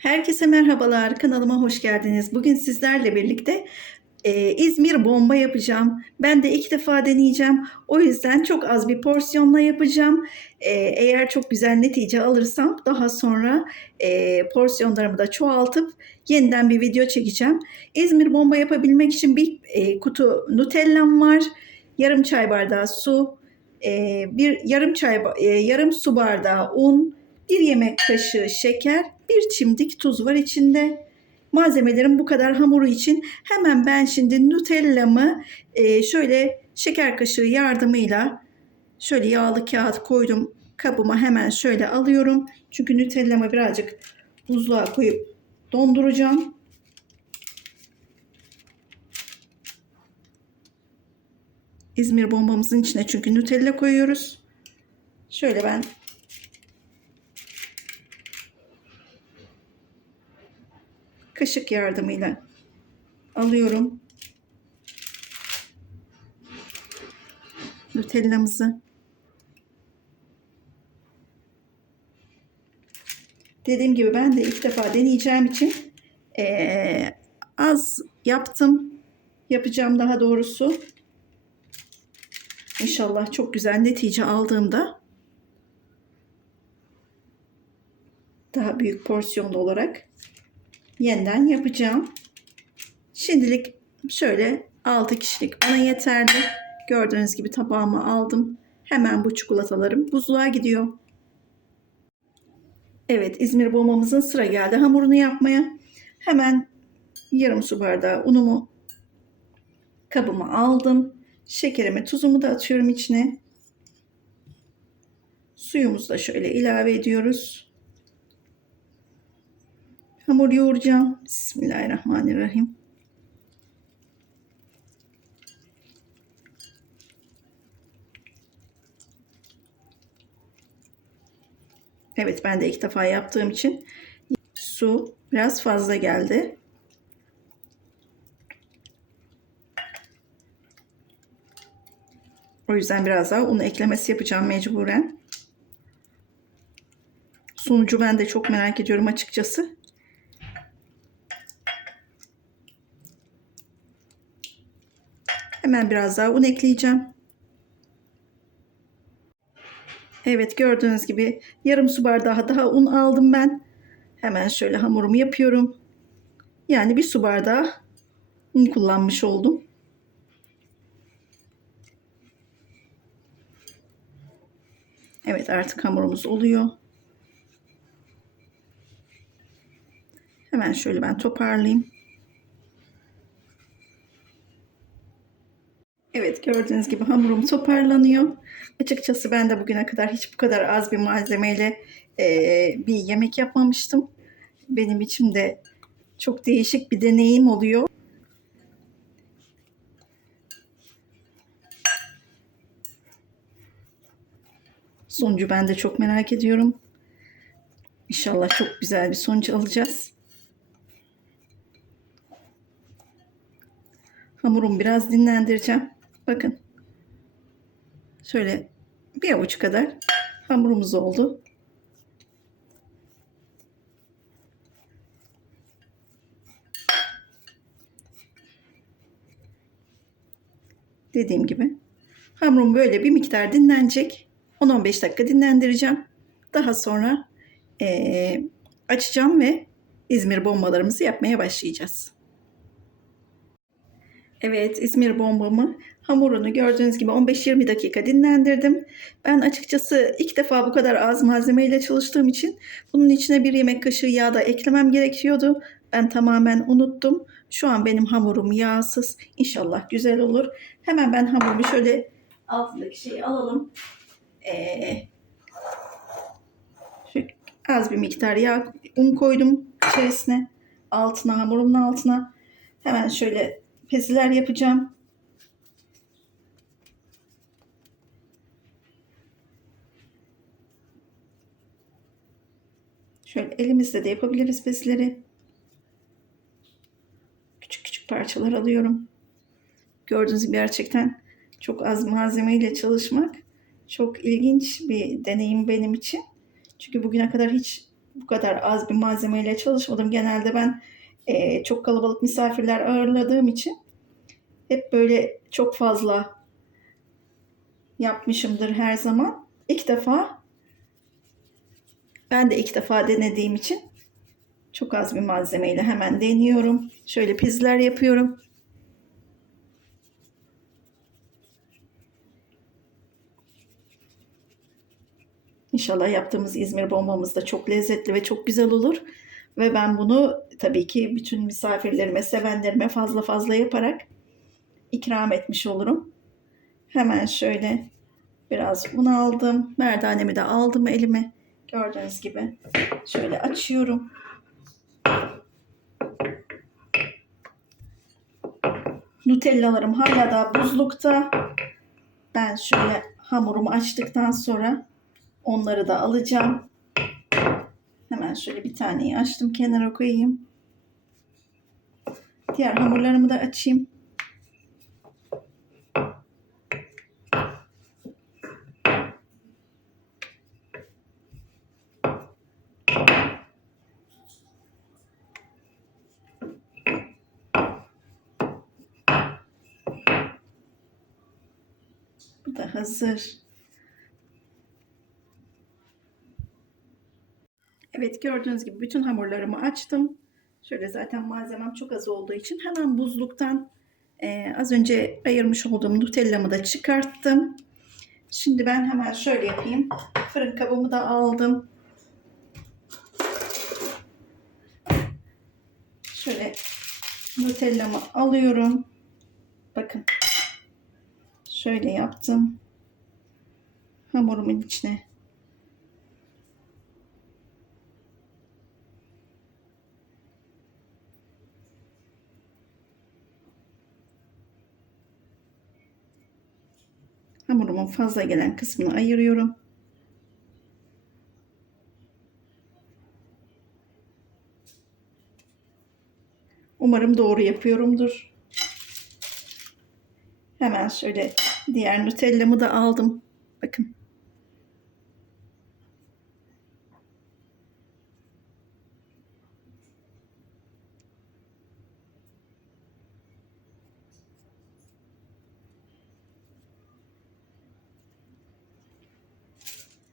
Herkese merhabalar, kanalıma hoş geldiniz. Bugün sizlerle birlikte e, İzmir bomba yapacağım. Ben de ilk defa deneyeceğim. O yüzden çok az bir porsiyonla yapacağım. E, eğer çok güzel netice alırsam daha sonra e, porsiyonlarımı da çoğaltıp yeniden bir video çekeceğim. İzmir bomba yapabilmek için bir e, kutu Nutella'm var. Yarım çay bardağı su, e, bir yarım çay e, yarım su bardağı un, bir yemek kaşığı şeker, bir çimdik tuz var içinde. Malzemelerim bu kadar hamuru için. Hemen ben şimdi Nutella'mı e, şöyle şeker kaşığı yardımıyla şöyle yağlı kağıt koydum kabıma hemen şöyle alıyorum. Çünkü Nutella'mı birazcık buzluğa koyup donduracağım. İzmir bombamızın içine çünkü Nutella koyuyoruz. Şöyle ben kaşık yardımıyla alıyorum. Nutella'mızı. Dediğim gibi ben de ilk defa deneyeceğim için eee, az yaptım. Yapacağım daha doğrusu. İnşallah çok güzel netice aldığımda daha büyük porsiyonda olarak yeniden yapacağım. Şimdilik şöyle 6 kişilik bana yeterli. Gördüğünüz gibi tabağıma aldım. Hemen bu çikolatalarım buzluğa gidiyor. Evet İzmir bombamızın sıra geldi hamurunu yapmaya. Hemen yarım su bardağı unumu kabıma aldım. Şekerimi, tuzumu da atıyorum içine. Suyumuzu da şöyle ilave ediyoruz. Hamur yoğuracağım. Bismillahirrahmanirrahim. Evet ben de ilk defa yaptığım için su biraz fazla geldi. O yüzden biraz daha un eklemesi yapacağım mecburen. Sonucu ben de çok merak ediyorum açıkçası. Hemen biraz daha un ekleyeceğim. Evet gördüğünüz gibi yarım su bardağı daha un aldım ben. Hemen şöyle hamurumu yapıyorum. Yani bir su bardağı un kullanmış oldum. Evet artık hamurumuz oluyor. Hemen şöyle ben toparlayayım. Evet gördüğünüz gibi hamurum toparlanıyor. Açıkçası ben de bugüne kadar hiç bu kadar az bir malzemeyle eee, bir yemek yapmamıştım. Benim için de çok değişik bir deneyim oluyor. Sonucu ben de çok merak ediyorum. İnşallah çok güzel bir sonuç alacağız. Hamurumu biraz dinlendireceğim. Bakın. Şöyle bir avuç kadar hamurumuz oldu. Dediğim gibi hamurum böyle bir miktar dinlenecek. 10-15 dakika dinlendireceğim. Daha sonra eee, açacağım ve İzmir bombalarımızı yapmaya başlayacağız. Evet, İzmir bombamı hamurunu gördüğünüz gibi 15-20 dakika dinlendirdim. Ben açıkçası ilk defa bu kadar az malzemeyle çalıştığım için bunun içine bir yemek kaşığı yağ da eklemem gerekiyordu. Ben tamamen unuttum. Şu an benim hamurum yağsız. İnşallah güzel olur. Hemen ben hamurumu şöyle altındaki şeyi alalım. Ee, az bir miktar yağ, un koydum içerisine. Altına, hamurumun altına. Hemen şöyle peziler yapacağım. Şöyle elimizle de yapabiliriz bezleri. Küçük küçük parçalar alıyorum. Gördüğünüz gibi gerçekten çok az malzemeyle çalışmak çok ilginç bir deneyim benim için. Çünkü bugüne kadar hiç bu kadar az bir malzemeyle çalışmadım. Genelde ben e, çok kalabalık misafirler ağırladığım için hep böyle çok fazla yapmışımdır her zaman. İlk defa ben de ilk defa denediğim için çok az bir malzemeyle hemen deniyorum. Şöyle pizler yapıyorum. İnşallah yaptığımız İzmir bombamız da çok lezzetli ve çok güzel olur. Ve ben bunu tabii ki bütün misafirlerime, sevenlerime fazla fazla yaparak ikram etmiş olurum. Hemen şöyle biraz un aldım. Merdanemi de aldım elime. Gördüğünüz gibi. Şöyle açıyorum. Nutellalarım hala da buzlukta. Ben şöyle hamurumu açtıktan sonra onları da alacağım. Hemen şöyle bir taneyi açtım kenara koyayım. Diğer hamurlarımı da açayım. Bu da hazır. Evet gördüğünüz gibi bütün hamurlarımı açtım. Şöyle zaten malzemem çok az olduğu için hemen buzluktan e, az önce ayırmış olduğum Nutella'mı da çıkarttım. Şimdi ben hemen şöyle yapayım. Fırın kabımı da aldım. Şöyle Nutella'mı alıyorum. Bakın. Şöyle yaptım. Hamurumun içine Hamurumun fazla gelen kısmını ayırıyorum. Umarım doğru yapıyorumdur. Hemen şöyle diğer Nutella'mı da aldım. Bakın.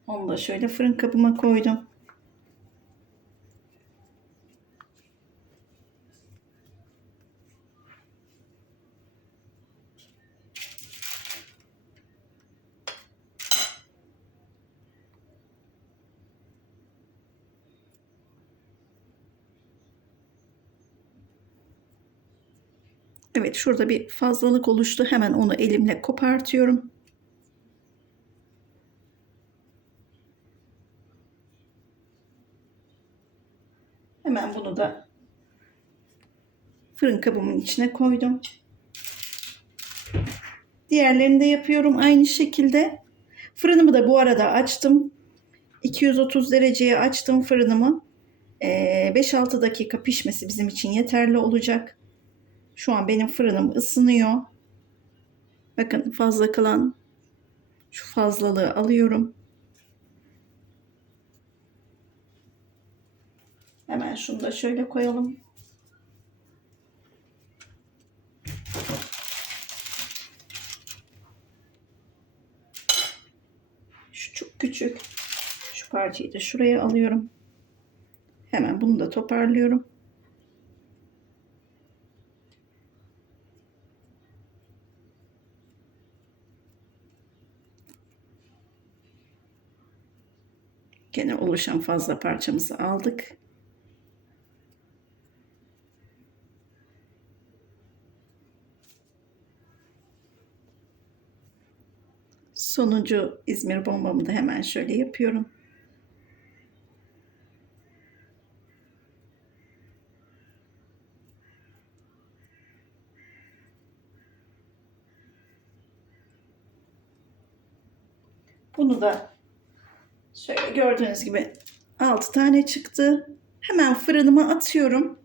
Onu da şöyle fırın kabıma koydum. Evet şurada bir fazlalık oluştu. Hemen onu elimle kopartıyorum. Hemen bunu da fırın kabımın içine koydum. Diğerlerini de yapıyorum aynı şekilde. Fırınımı da bu arada açtım. 230 dereceye açtım fırınımı. 5-6 dakika pişmesi bizim için yeterli olacak. Şu an benim fırınım ısınıyor. Bakın fazla kalan şu fazlalığı alıyorum. Hemen şunu da şöyle koyalım. Şu çok küçük. Şu parçayı da şuraya alıyorum. Hemen bunu da toparlıyorum. Gene oluşan fazla parçamızı aldık. Sonuncu İzmir bombamı da hemen şöyle yapıyorum. Bunu da şöyle gördüğünüz gibi 6 tane çıktı. Hemen fırınıma atıyorum.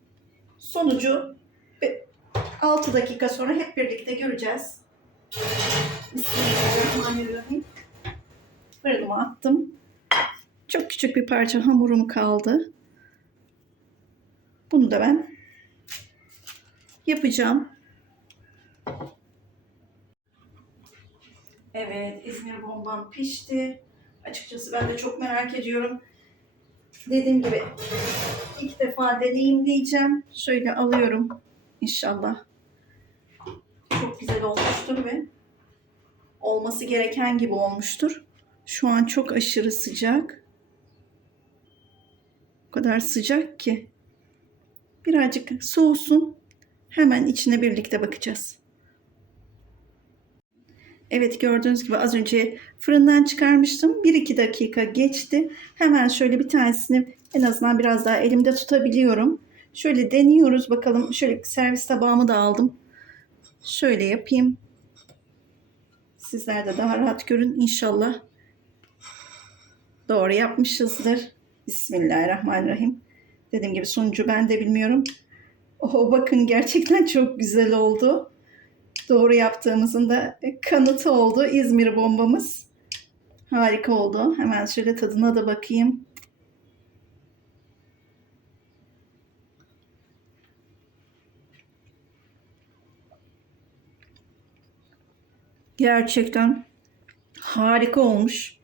Sonucu 6 dakika sonra hep birlikte göreceğiz. Bismillahirrahmanirrahim. Fırınıma attım. Çok küçük bir parça hamurum kaldı. Bunu da ben yapacağım. Evet, İzmir bombam pişti. Açıkçası ben de çok merak ediyorum. Dediğim gibi ilk defa deneyimleyeceğim. Şöyle alıyorum inşallah. Çok güzel olmuştur ve olması gereken gibi olmuştur. Şu an çok aşırı sıcak. O kadar sıcak ki. Birazcık soğusun. Hemen içine birlikte bakacağız. Evet gördüğünüz gibi az önce fırından çıkarmıştım. 1-2 dakika geçti. Hemen şöyle bir tanesini en azından biraz daha elimde tutabiliyorum. Şöyle deniyoruz bakalım. Şöyle servis tabağımı da aldım. Şöyle yapayım. Sizler de daha rahat görün inşallah. Doğru yapmışızdır. Bismillahirrahmanirrahim. Dediğim gibi sonucu ben de bilmiyorum. Oh bakın gerçekten çok güzel oldu. Doğru yaptığımızın da kanıtı oldu. İzmir bombamız. Harika oldu. Hemen şöyle tadına da bakayım. Gerçekten harika olmuş.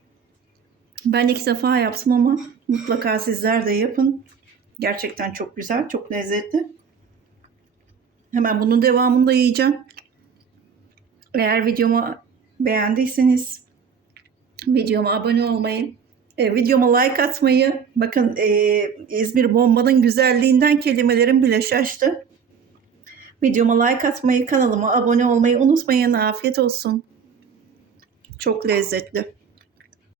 Ben ilk defa yaptım ama mutlaka sizler de yapın. Gerçekten çok güzel, çok lezzetli. Hemen bunun devamını da yiyeceğim. Eğer videomu beğendiyseniz videoma abone olmayı, e, videoma like atmayı, bakın e, İzmir bombanın güzelliğinden kelimelerim bile şaştı. Videoma like atmayı, kanalıma abone olmayı unutmayın. Afiyet olsun. Çok lezzetli.